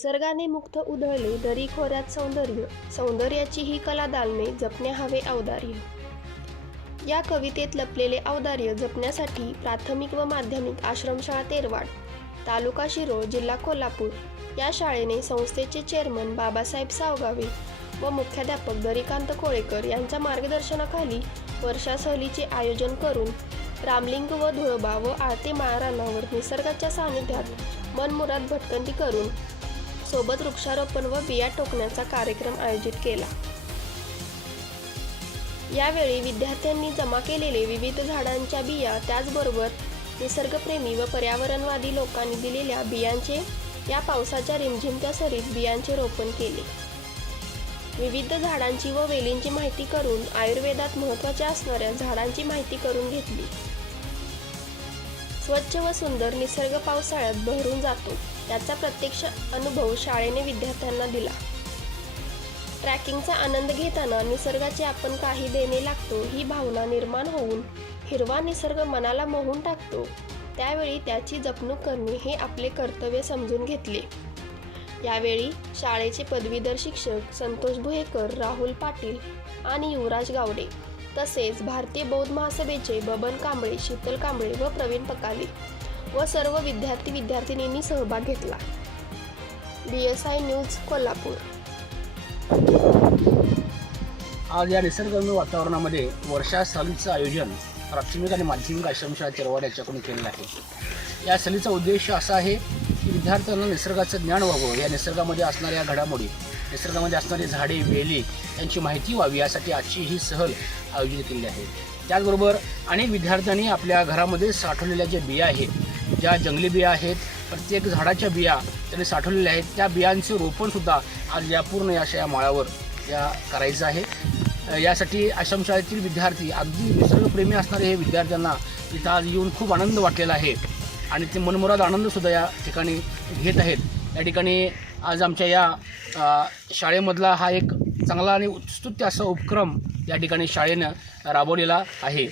निसर्गाने मुक्त उधळले दरी खोऱ्यात सौंदर्य. सौंदर्याची ही कला दालने जपणे हवे औदार्य. या कवितेत लपलेले औदार्य जपण्यासाठी प्राथमिक व माध्यमिक आश्रमशाळा तेरवाड तालुका शिरोळ जिल्हा कोल्हापूर या शाळेने संस्थेचे चेअरमन बाबासाहेब सावगावे व मुख्याध्यापक दरिकांत कोळेकर यांच्या मार्गदर्शनाखाली वर्षा सहलीचे आयोजन करून रामलिंग व धुळबा व आळते माळरानावर निसर्गाच्या सानिध्यात मनमुराद भटकंती करून सोबत वृक्षारोपण व बिया टोकण्याचा कार्यक्रम आयोजित केला. यावेळी विद्यार्थ्यांनी जमा केलेले विविध झाडांच्या बिया त्याचबरोबर निसर्गप्रेमी व पर्यावरणवादी लोकांनी दिलेल्या बियांचे या पावसाच्या रिमझिमत्या सरीत बियांचे रोपण केले. विविध झाडांची व वेलींची माहिती करून आयुर्वेदात महत्त्वाच्या असणाऱ्या झाडांची माहिती करून घेतली. स्वच्छ व सुंदर निसर्ग पावसाळ्यात बहरून जातो याचा प्रत्यक्ष अनुभव शाळेने विद्यार्थ्यांना दिला. ट्रॅकिंगचा आनंद घेताना निसर्गाचे आपण काही देणे लागतो ही भावना निर्माण होऊन हिरवा निसर्ग मनाला मोहून टाकतो. त्यावेळी त्याची जपणूक करणे हे आपले कर्तव्य समजून घेतले. यावेळी शाळेचे पदवीधर शिक्षक संतोष भुयेकर राहुल पाटील आणि युवराज गावडे तसेच भारतीय बौद्ध महासभेचे बबन कांबळे शीतल कांबळे व प्रवीण पकाले व सर्व विद्यार्थी विद्यार्थिनींनी सहभाग घेतला. B S I news Kolhapur. आज या निसर्गरम्य वातावरणामध्ये वर्षा सहलीचं आयोजन प्राथमिक आणि माध्यमिक आश्रमशाळा तेरवाड याच्याकडून केलेलं आहे. या सहलीचा उद्देश असा आहे की विद्यार्थ्यांना निसर्गाचं ज्ञान व्हावं. या निसर्गामध्ये असणाऱ्या घडामोडी निसर्गामध्ये असणारी झाडे वेली यांची माहिती व्हावी यासाठी आजची ही सहल आयोजित केली आहे. त्याचबरोबर अनेक विद्यार्थ्यांनी आपल्या घरामध्ये साठवलेल्या ज्या बिया आहेत ज्या जंगली बिया आहेत प्रत्येक झाडाच्या बिया त्यांनी साठवलेल्या आहेत त्या बियांचे रोपणसुद्धा आज या पूर्ण या अशा या माळावर या करायचं आहे. यासाठी यासाठी आश्रमशाळेतील विद्यार्थी अगदी निसर्गप्रेमी असणारे हे विद्यार्थ्यांना इथं आज येऊन खूप आनंद वाटलेला आहे. आणि ते मनमुराद आनंदसुद्धा या ठिकाणी घेत आहेत. या ठिकाणी आज आमच्या या शाळेमधला हा एक चांगला आणि उत्स्तुत्य असा उपक्रम या ठिकाणी शाळेनं राबवलेला आहे.